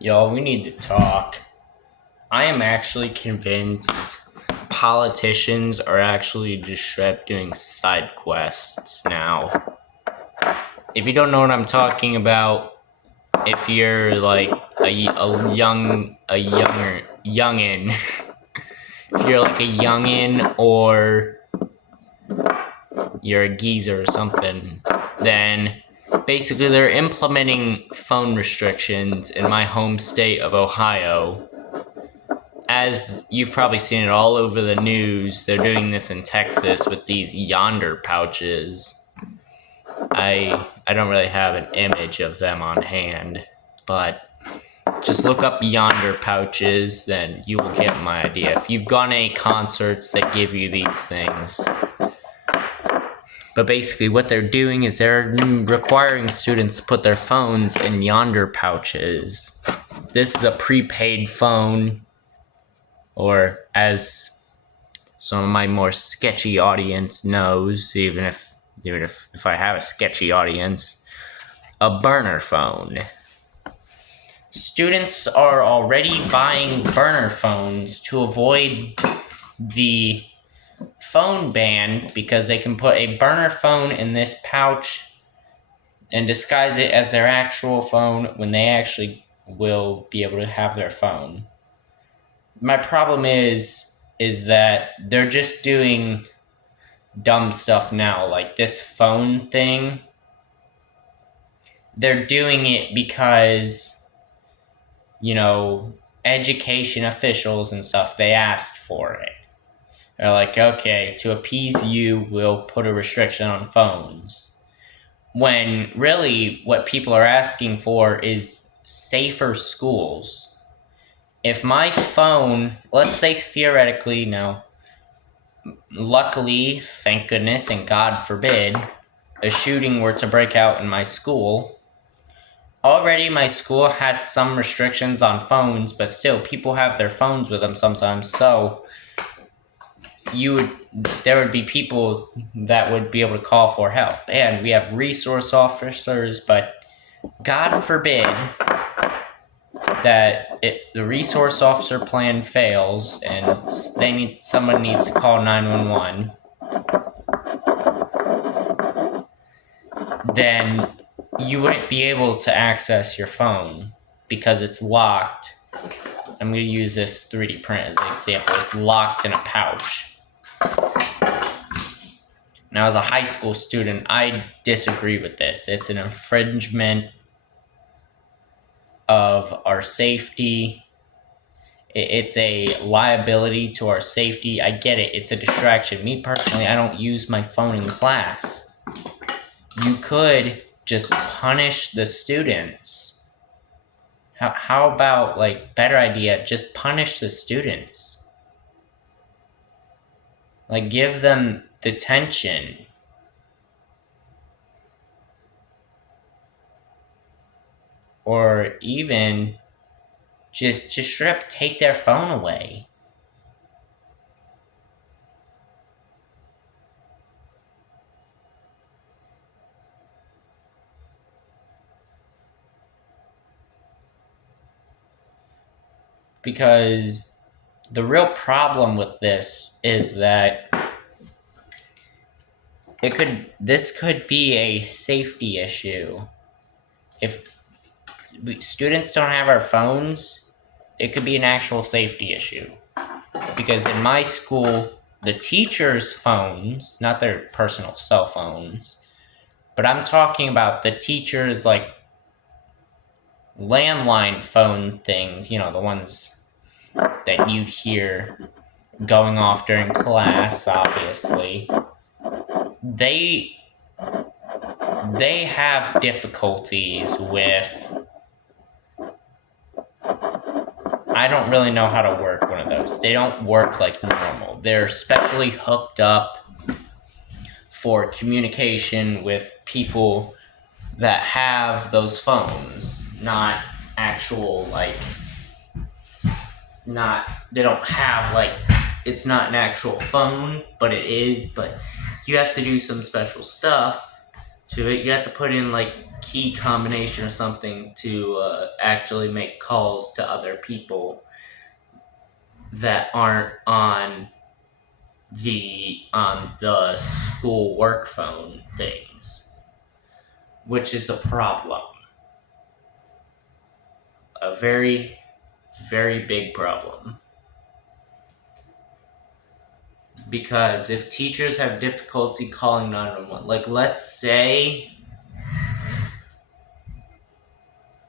Y'all, we need to talk. I am actually convinced politicians are actually just straight up doing side quests now. If you don't know what I'm talking about, if you're like a youngin, if you're like a youngin or you're a geezer or something, then basically they're implementing phone restrictions in my home state of Ohio. As you've probably seen it all over the news, they're doing this in Texas with these Yondr pouches. I don't really have an image of them on hand, but just look up Yondr pouches, then you will get my idea. If you've gone to any concerts that give you these things. But basically what they're doing is they're requiring students to put their phones in Yondr pouches. This is a prepaid phone, or as some of my more sketchy audience knows, even if I have a sketchy audience, a burner phone. Students are already buying burner phones to avoid the phone ban because they can put a burner phone in this pouch and disguise it as their actual phone when they actually will be able to have their phone. My problem is that they're just doing dumb stuff now, like this phone thing. They're doing it because, education officials and stuff, they asked for it. They're like, okay, to appease you, we'll put a restriction on phones. When really what people are asking for is safer schools. If my phone, let's say theoretically, now, luckily, thank goodness, and God forbid, a shooting were to break out in my school. Already my school has some restrictions on phones, but still people have their phones with them sometimes, so there would be people that would be able to call for help. And we have resource officers, but God forbid that the resource officer plan fails and someone needs to call 911, then you wouldn't be able to access your phone because it's locked. I'm going to use this 3D print as an example. It's locked in a pouch. Now, as a high school student, I disagree with this. It's an infringement of our safety. It's a liability to our safety. I get it. It's a distraction. Me personally, I don't use my phone in class. You could just punish the students. How about, better idea, just punish the students. Give them detention. Or even just straight up take their phone away. Because the real problem with this is that this could be a safety issue. If students don't have our phones, it could be an actual safety issue. Because in my school, the teachers' phones, not their personal cell phones, but I'm talking about the teachers' landline phone things, the ones that you'd hear going off during class, obviously. They have difficulties with, I don't really know how to work one of those. They don't work like normal. They're specially hooked up for communication with people that have those phones, not actual, they don't have, it's not an actual phone, but it is, but you have to do some special stuff to it. You have to put in, key combination or something to actually make calls to other people that aren't on the school work phone things, which is a problem. A very, very big problem. Because if teachers have difficulty calling 911, like let's say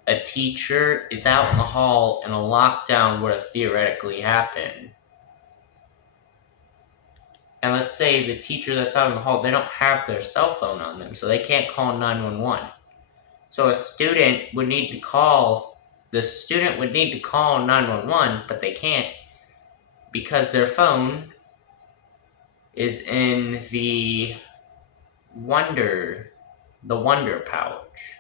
a teacher is out in the hall and a lockdown would have theoretically happened. And let's say the teacher that's out in the hall, they don't have their cell phone on them, so they can't call 911. So the student would need to call 911, but they can't because their phone is in the Yondr pouch.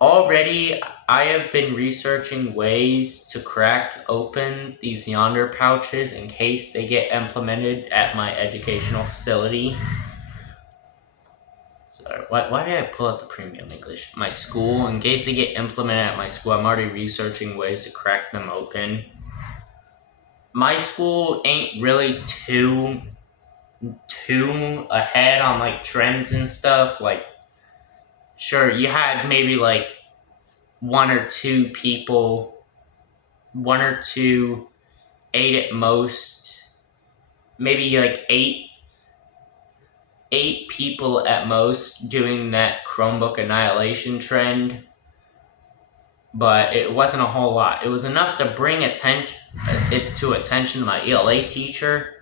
Already, I have been researching ways to crack open these Yondr pouches in case they get implemented at my educational facility. Sorry, why did I pull out the premium English? My school, in case they get implemented at my school, I'm already researching ways to crack them open. My school ain't really too ahead on like trends and stuff. Like, sure, you had maybe like one or two, eight at most, maybe like eight people at most doing that Chromebook annihilation trend, but it wasn't a whole lot. It was enough to bring it to attention to my ELA teacher,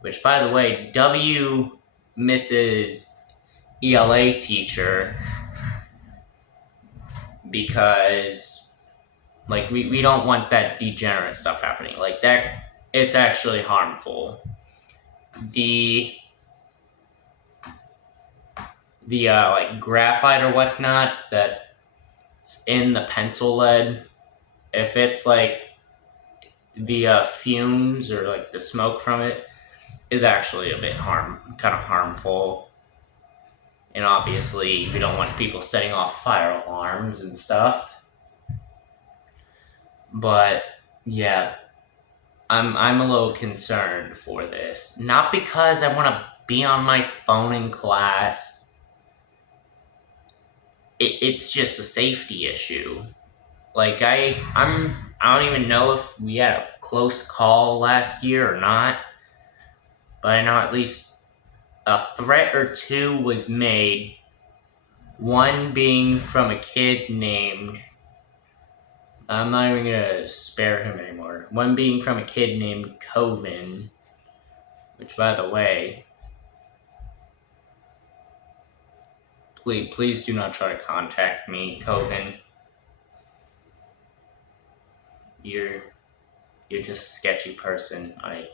which, by the way, Mrs. ELA teacher, because like we don't want that degenerate stuff happening. Like that, it's actually harmful. The like graphite or whatnot that's in the pencil lead, if it's like the fumes or like the smoke from it is actually a bit kind of harmful. And obviously we don't want people setting off fire alarms and stuff. But yeah, I'm a little concerned for this. Not because I want to be on my phone in class. It's just a safety issue. Like I don't even know if we had a close call last year or not, but I know at least a threat or two was made. One being from a kid named, I'm not even gonna spare him anymore. One being from a kid named Coven, which, by the way, please do not try to contact me, Coven. You're just a sketchy person. I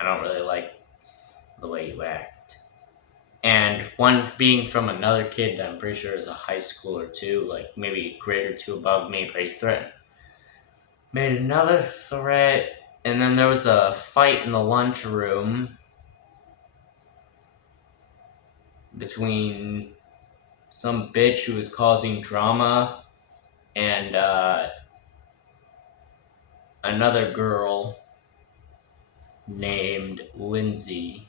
don't really like the way you act. And one being from another kid that I'm pretty sure is a high schooler too, like maybe a grade or two above me, but he made another threat, and then there was a fight in the lunchroom between some bitch who was causing drama and another girl named Lindsay.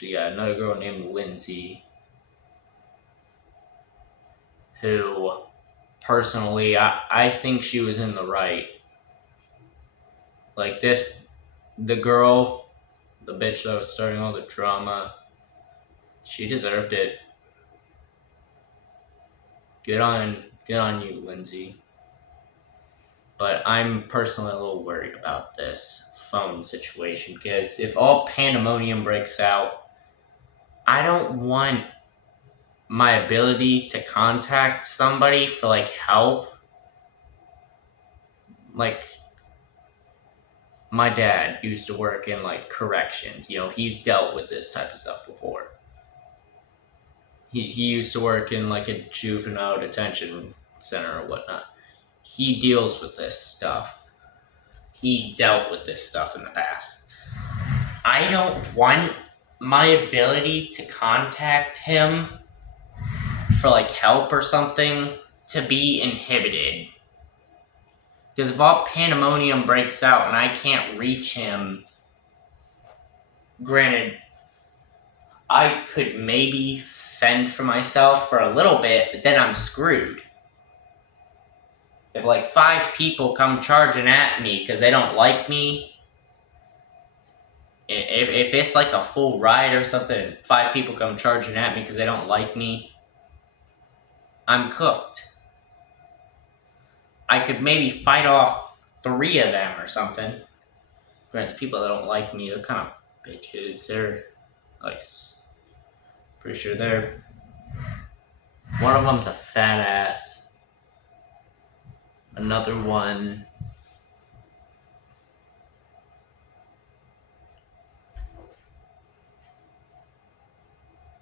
Another girl named Lindsay, who personally I think she was in the right. Like the bitch that was starting all the drama, she deserved it. Good on you, Lindsay. But I'm personally a little worried about this phone situation because if all pandemonium breaks out, I don't want my ability to contact somebody for like help. Like, my dad used to work in like corrections. He's dealt with this type of stuff before. He used to work in like a juvenile detention center or whatnot. He deals with this stuff. He dealt with this stuff in the past. I don't want my ability to contact him for like help or something to be inhibited. Because if all pandemonium breaks out and I can't reach him, granted, I could maybe fend for myself for a little bit, but then I'm screwed. If like 5 people come charging at me because they don't like me, if it's like a full riot or something, 5 people come charging at me because they don't like me, I'm cooked. I could maybe fight off 3 of them or something. Granted, the people that don't like me, they're kind of bitches. They're like, pretty sure they're. One of them's a fat ass. Another one.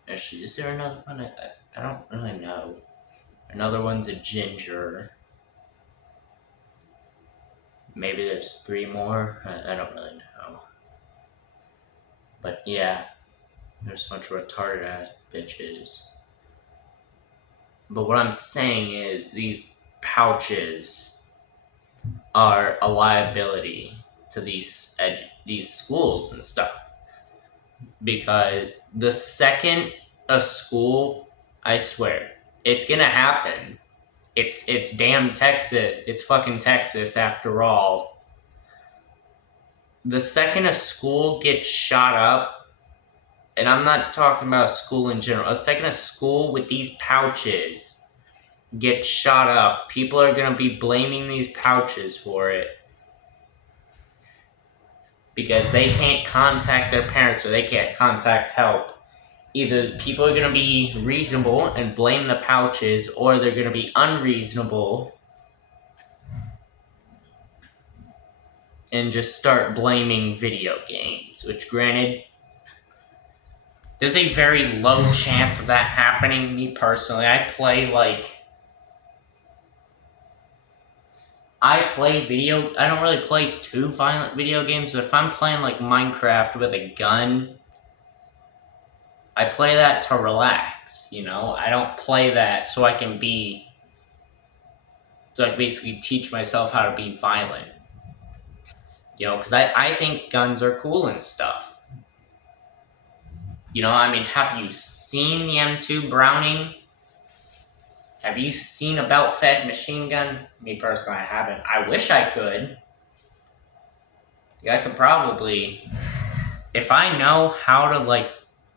Actually, is there another one? I don't really know. Another one's a ginger. Maybe there's 3 more. I don't really know. But yeah, there's a bunch of retarded ass bitches. But what I'm saying is, these pouches are a liability to these schools and stuff. Because the second a school, I swear, it's gonna happen. It's damn Texas. It's fucking Texas after all. The second a school gets shot up, and I'm not talking about a school in general, a second a school with these pouches gets shot up, people are gonna be blaming these pouches for it. Because they can't contact their parents or they can't contact help. Either people are going to be reasonable and blame the pouches, or they're going to be unreasonable and just start blaming video games. Which, granted, there's a very low chance of that happening. Me personally, I don't really play too violent video games, but if I'm playing like Minecraft with a gun, I play that to relax, you know? I don't play that so I can basically teach myself how to be violent. You know, because I think guns are cool and stuff. You know, I mean, have you seen the M2 Browning? Have you seen a belt-fed machine gun? Me personally, I haven't. I wish I could. Yeah, I could probably... If I know how to, like,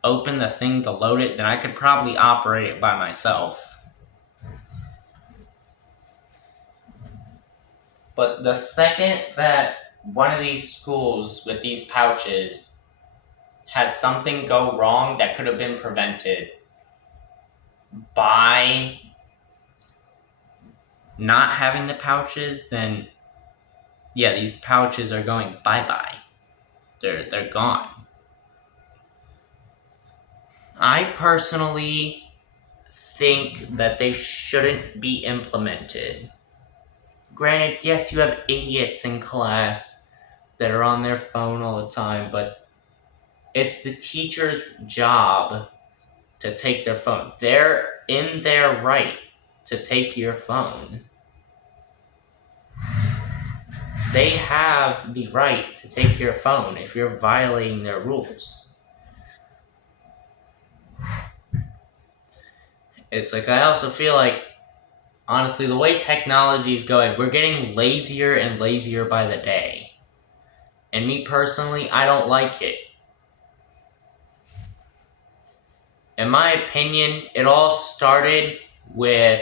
open the thing to load it, then I could probably operate it by myself. But the second that one of these schools with these pouches has something go wrong that could have been prevented by not having the pouches, then yeah, these pouches are going bye-bye. They're gone. I personally think that they shouldn't be implemented. Granted, yes, you have idiots in class that are on their phone all the time, but it's the teacher's job to take their phone. They're in their right to take your phone. They have the right to take your phone if you're violating their rules. It's like, I also feel like, honestly, the way technology is going, we're getting lazier and lazier by the day. And me personally, I don't like it. In my opinion, it all started with...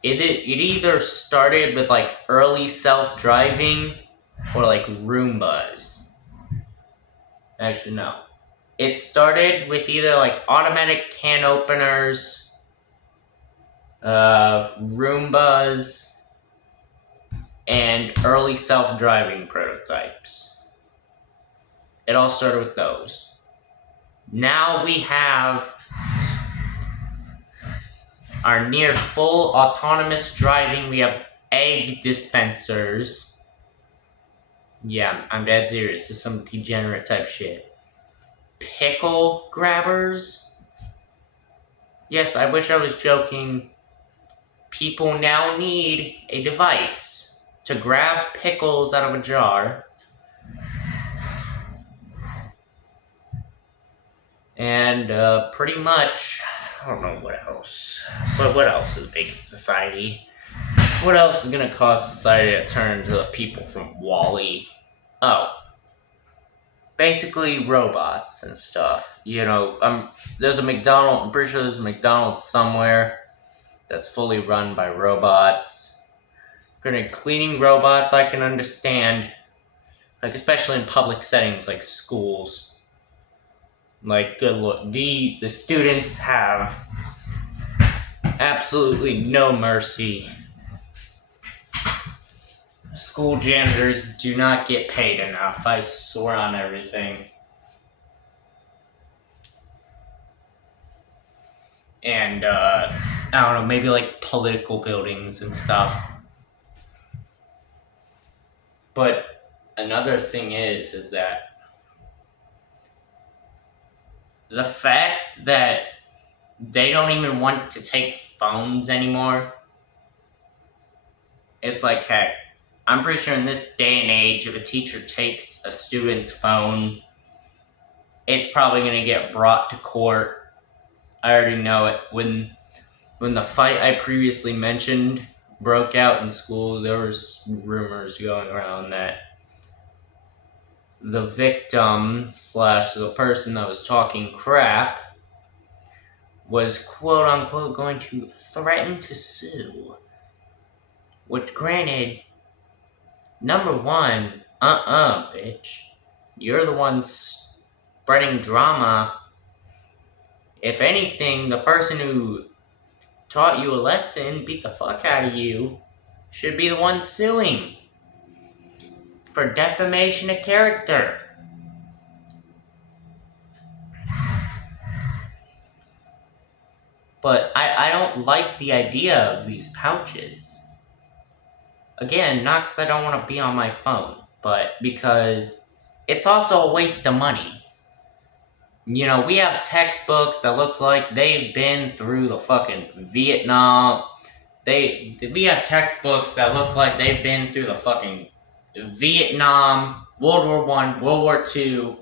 It either started with, like, early self-driving or, like, Roombas. Actually, no. It started with either, like, automatic can openers, Roombas, and early self-driving prototypes. It all started with those. Now we have our near full autonomous driving. We have egg dispensers. Yeah, I'm dead serious. This is some degenerate type shit. pickle grabbers. Yes, I wish I was joking. People now need a device to grab pickles out of a jar. And pretty much, I don't know what else. But what else is big in society? What else is gonna cause society to turn to the people from Wall-E? Oh, basically robots and stuff. There's a McDonald's. I'm pretty sure there's a McDonald's somewhere that's fully run by robots. Cleaning robots, I can understand, like especially in public settings like schools. Like, good look, the students have absolutely no mercy. School janitors do not get paid enough. I swear on everything. And I don't know, maybe like political buildings and stuff. But another thing is that the fact that they don't even want to take phones anymore. It's like, heck, I'm pretty sure in this day and age, if a teacher takes a student's phone, it's probably going to get brought to court. I already know it. When the fight I previously mentioned broke out in school, there was rumors going around that the victim / the person that was talking crap was quote unquote going to threaten to sue. Which, granted, number one, bitch. You're the one spreading drama. If anything, the person who taught you a lesson, beat the fuck out of you, should be the one suing for defamation of character. But I don't like the idea of these pouches. Again, not because I don't want to be on my phone, but because it's also a waste of money. We have textbooks that look like they've been through the fucking Vietnam. We have textbooks that look like they've been through the fucking Vietnam, World War I, World War II.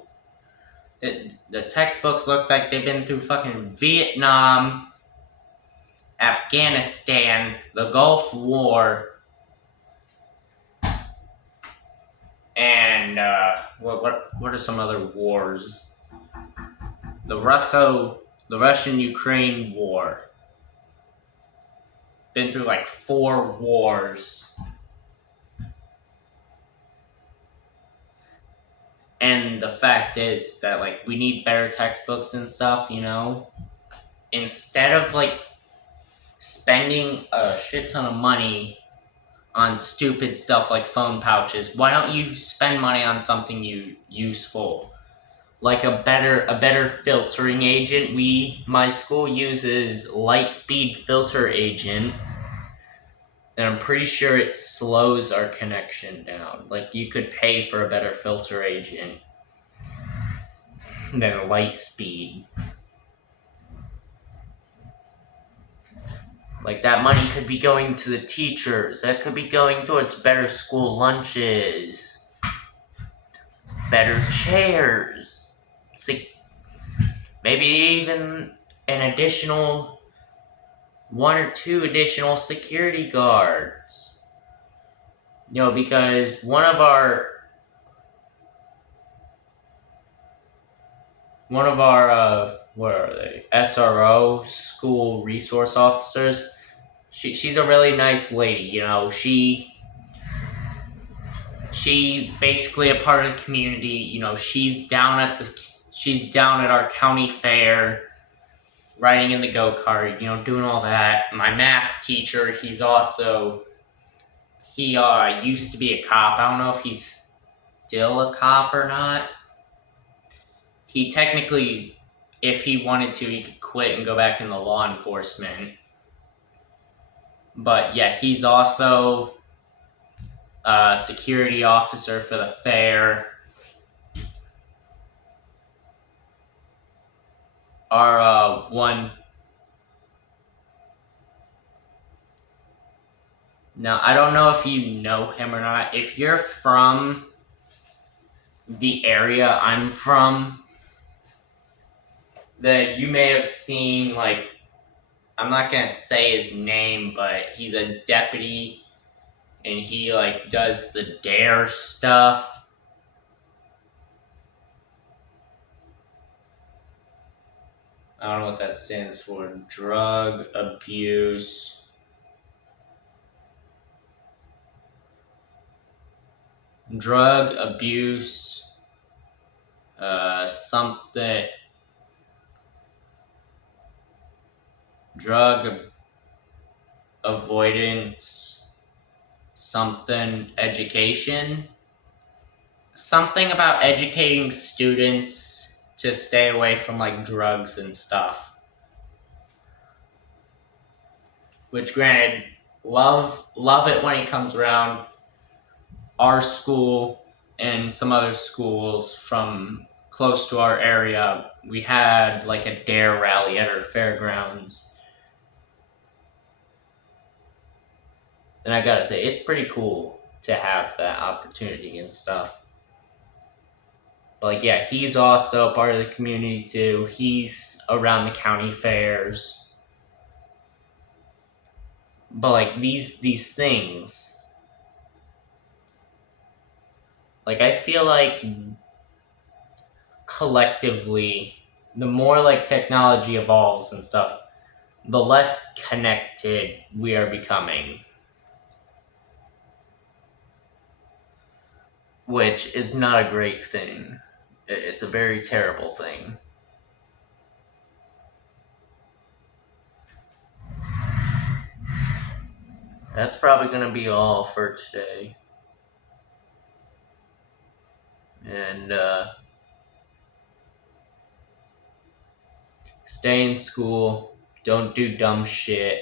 The textbooks look like they've been through fucking Vietnam, Afghanistan, the Gulf War, and what are some other wars? The Russian-Ukraine war. Been through like 4 wars. And the fact is that, like, we need better textbooks and stuff, Instead of, like, spending a shit ton of money on stupid stuff like phone pouches, why don't you spend money on something useful? Like a better filtering agent. My school uses Lightspeed Filter Agent, and I'm pretty sure it slows our connection down. Like, you could pay for a better filter agent than Lightspeed. Like, that money could be going to the teachers. That could be going towards better school lunches, better chairs, maybe even an additional 1 or 2 additional security guards. Because one of our what are they? SRO, school resource officers. She's a really nice lady. She's basically a part of the community. She's down at our county fair, riding in the go-kart, doing all that. My math teacher, he used to be a cop. I don't know if he's still a cop or not. He technically, if he wanted to, he could quit and go back into law enforcement. But yeah, he's also a security officer for the fair. our one. Now, I don't know if you know him or not. If you're from the area I'm from, that you may have seen, like, I'm not gonna say his name, but he's a deputy and he, like, does the dare stuff. I don't know what that stands for. Drug abuse. Drug abuse. Something. Drug avoidance. Something education. Something about educating students to stay away from, like, drugs and stuff. Which, granted, love it when he comes around. Our school and some other schools from close to our area, we had like a dare rally at our fairgrounds. And I gotta say, it's pretty cool to have that opportunity and stuff. But like, yeah, he's also part of the community too. He's around the county fairs. But like these things, like I feel like collectively, the more like technology evolves and stuff, the less connected we are becoming. Which is not a great thing. It's a very terrible thing. That's probably going to be all for today. And stay in school. Don't do dumb shit.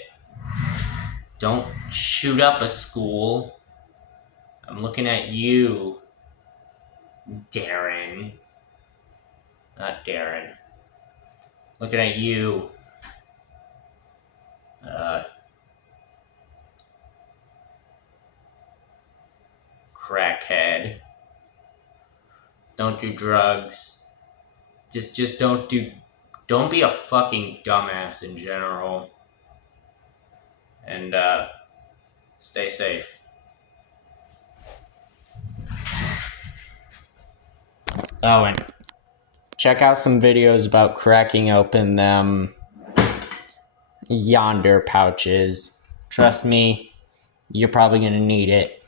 Don't shoot up a school. I'm looking at you, Darren. Not Darren. Looking at you, crackhead. Don't do drugs. Just don't do. Don't be a fucking dumbass in general. And stay safe. Oh, and check out some videos about cracking open them Yondr pouches. Trust me, you're probably gonna need it.